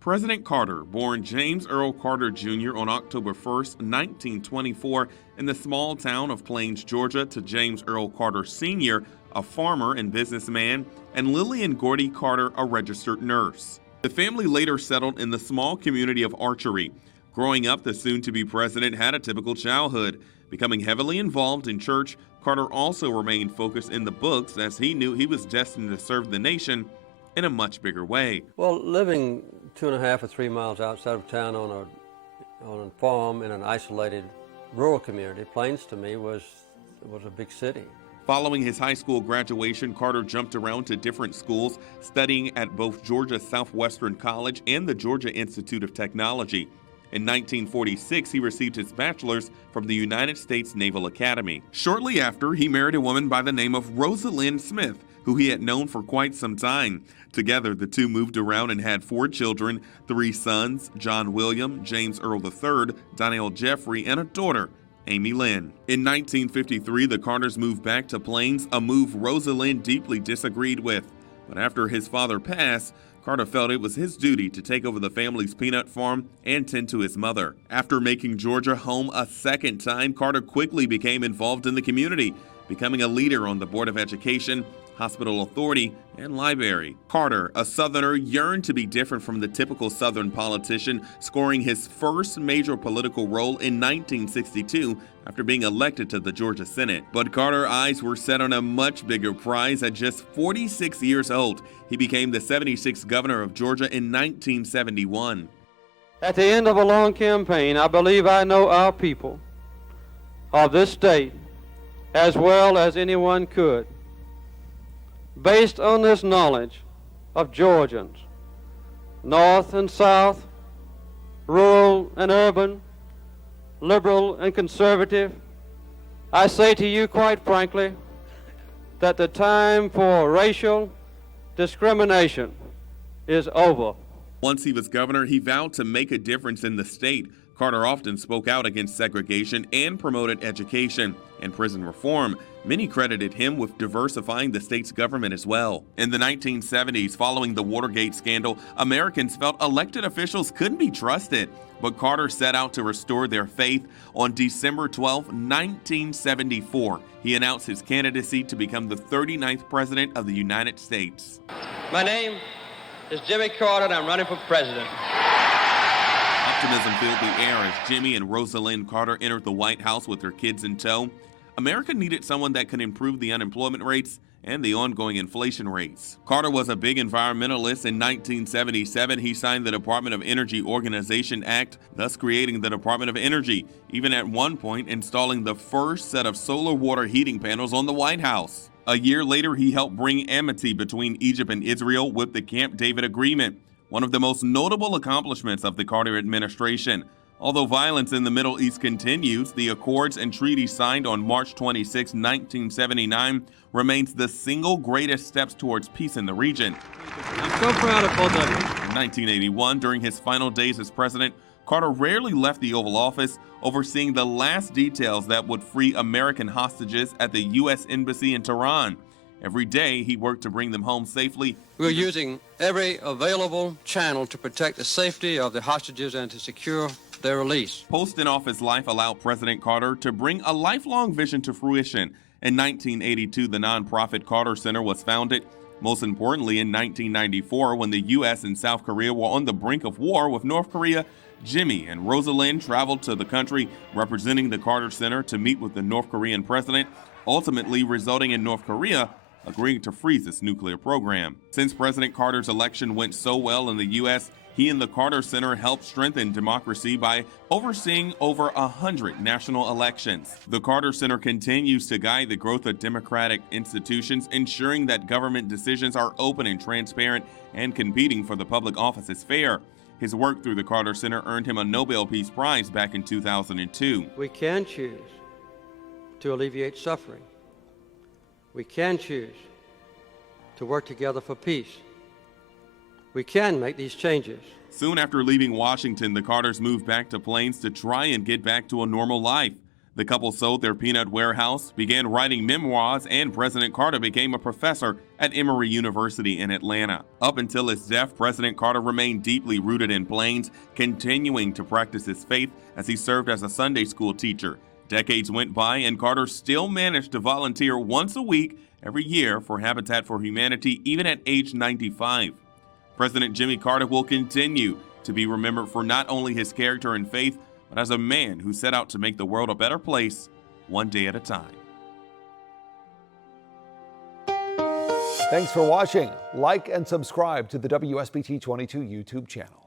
President Carter, born James Earl Carter Jr. on October 1st, 1924, in the small town of Plains, Georgia, to James Earl Carter Sr., a farmer and businessman, and Lillian Gordy Carter, a registered nurse. The family later settled in the small community of Archery. Growing up, the soon-to-be president had a typical childhood. Becoming heavily involved in church, Carter also remained focused in the books as he knew he was destined to serve the nation in a much bigger way. Well, living 2.5 or 3 miles outside of town on a farm in an isolated rural community, Plains to me was a big city. Following his high school graduation, Carter jumped around to different schools, studying at both Georgia Southwestern College and the Georgia Institute of Technology. In 1946, he received his bachelor's from the United States Naval Academy. Shortly after, he married a woman by the name of Rosalind Smith, who he had known for quite some time. Together, the two moved around and had 4 children, 3 sons, John William, James Earl III, Donnell Jeffrey, and a daughter, Amy Lynn. In 1953, the Carters moved back to Plains, a move Rosalind deeply disagreed with. But after his father passed, Carter felt it was his duty to take over the family's peanut farm and tend to his mother. After making Georgia home a second time, Carter quickly became involved in the community, becoming a leader on the Board of Education, Hospital Authority, and Library. Carter, a Southerner, yearned to be different from the typical Southern politician, scoring his first major political role in 1962 after being elected to the Georgia Senate. But Carter's eyes were set on a much bigger prize. At just 46 years old, he became the 76th governor of Georgia in 1971. At the end of a long campaign, I believe I know our people of this state as well as anyone could. Based on this knowledge of Georgians, north and south, rural and urban, liberal and conservative, I say to you quite frankly that the time for racial discrimination is over. Once he was governor, he vowed to make a difference in the state. Carter often spoke out against segregation and promoted education and prison reform. Many credited him with diversifying the state's government as well. In the 1970s, following the Watergate scandal, Americans felt elected officials couldn't be trusted. But Carter set out to restore their faith. On December 12, 1974, he announced his candidacy to become the 39th President of the United States. My name is Jimmy Carter, and I'm running for president. Optimism filled the air as Jimmy and Rosalind Carter entered the White House with their kids in tow. America needed someone that could improve the unemployment rates and the ongoing inflation rates. Carter was a big environmentalist. In 1977, he signed the Department of Energy Organization Act, thus creating the Department of Energy, even at one point installing the first set of solar water heating panels on the White House. A year later, he helped bring amity between Egypt and Israel with the Camp David Agreement, one of the most notable accomplishments of the Carter administration. Although violence in the Middle East continues, the accords and treaties signed on March 26, 1979 remains the single greatest steps towards peace in the region. I'm so proud of both of you. In 1981, during his final days as president, Carter rarely left the Oval Office, overseeing the last details that would free American hostages at the U.S. Embassy in Tehran. Every day, he worked to bring them home safely. We're using every available channel to protect the safety of the hostages and to secure their release. Post-in-office life allowed President Carter to bring a lifelong vision to fruition. In 1982, the nonprofit Carter Center was founded. Most importantly, in 1994, when the U.S. and South Korea were on the brink of war with North Korea, Jimmy and Rosalind traveled to the country representing the Carter Center to meet with the North Korean president, ultimately resulting in North Korea agreeing to freeze its nuclear program. Since President Carter's election went so well in the U.S., he and the Carter Center helped strengthen democracy by overseeing over 100 national elections. The Carter Center continues to guide the growth of democratic institutions, ensuring that government decisions are open and transparent and competing for the public office is fair. His work through the Carter Center earned him a Nobel Peace Prize back in 2002. We can choose to alleviate suffering. We can choose to work together for peace. We can make these changes. Soon after leaving Washington, the Carters moved back to Plains to try and get back to a normal life. The couple sold their peanut warehouse, began writing memoirs, and President Carter became a professor at Emory University in Atlanta. Up until his death, President Carter remained deeply rooted in Plains, continuing to practice his faith as he served as a Sunday school teacher. Decades went by, and Carter still managed to volunteer once a week every year for Habitat for Humanity, even at age 95. President Jimmy Carter will continue to be remembered for not only his character and faith, but as a man who set out to make the world a better place, one day at a time. Thanks for watching. Like and subscribe to the WSBT 22 YouTube channel.